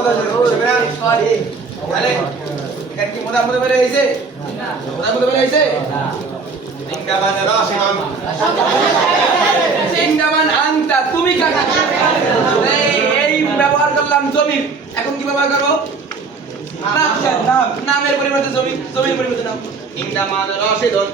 কথা শুনবে না তাহলে এখানে কি মোদা মোদা বের হইছে না মোদা মোদা বের হইছে না ইনকামান রাশিদুন ইনকামান আনতা তুমি কাকা এই ব্যবহার করলাম জমির এখন কি ব্যবহার করব নামের পরিবর্তে জমির পরিবর্তে নাম ইনকামান রাশিদুন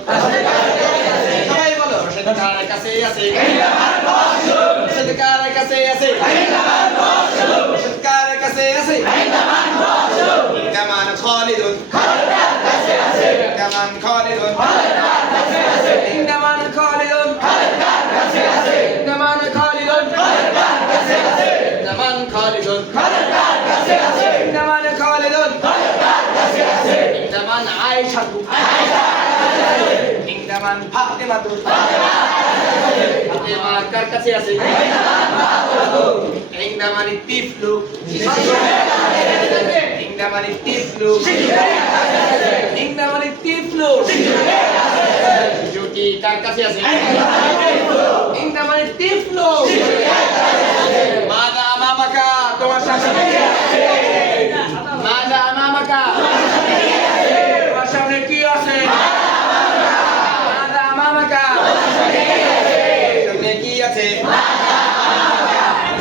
সবাই বলো রাশিদ কার কাছে আছে ইনকামান রাশিদুন রাশিদ কার কাছে আছে ইনকামান রাশিদুন রাশিদ কার কাছে আছে ইনকামান রাশিদুন ইনকামান খালিদুন খালিদ কার কাছে আছে ইনকামান খালিদুন খালিদ কার কাছে আছে ইনকামান খালিদুন খালিদ কার কাছে আছে ইনকামান খালিদুন খালিদ কার কাছে আছে ইনকামান খালিদুন খালিদ কার কাছে আছে ইনকামান খালিদুন খালিদ কার কাছে আছে ইনকামান আয়েশা ইনকামান ফাতেমা ফাতেমা কার কাছে আছে ইনকামান তিফলু ইনকামান তিফলু ইনকামান তিফলু জুটি কার কাছে আছে ইনকামান তিফলু মাদা আমামাকা তোমার সামনে কি আছে মাদা আমামাকা তোমার সামনে কি আছে মাদা আমামাকা সামনে কি আছে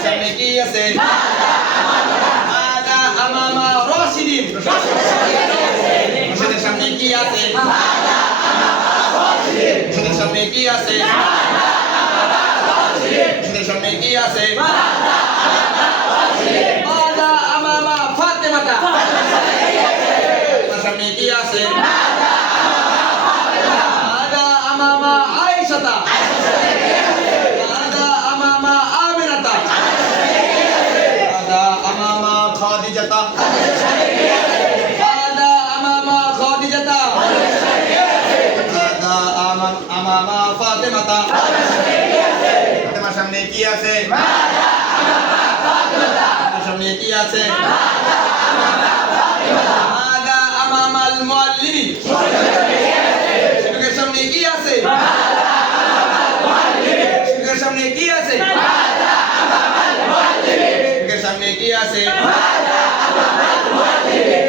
সামনে কি আছে মাদা আমামা রাশিদিন রাশিদের সামনে কি আছে মাদা আমামা রাশিদিন রাশিদের সামনে কি আছে মাদা আমামা রাশিদিন রাশিদের সামনে কি আছে মাদা আমামা রাশিদিন মাদা আমামা ফাতেমাতা তোমার সামনে কি আছে মাদা আমামা ফাতেমা মাদা আমামা আয়েশাতা মাদা আমামা আমিনাতা মাদা আমামা খাদিজাতা মাদা আমামা খাদিজাতা মাদা আমামা ফাতেমাতা তোমার সামনে কি আছে মাদা আমামা ফাতেমাতা তোমার সামনে কি আছে মাদা আমামা ফাতেমাতা মাদা আমামাল মুআল্লিমিন শিক্ষকের সামনে কি আছে মাদা আমামাল মুআল্লিমিন শিক্ষকের সামনে কি আছে মাদা আমামাল মুআল্লিমিন শিক্ষকের সামনে কি আছে মাদা আমামাল মুআল্লিমিন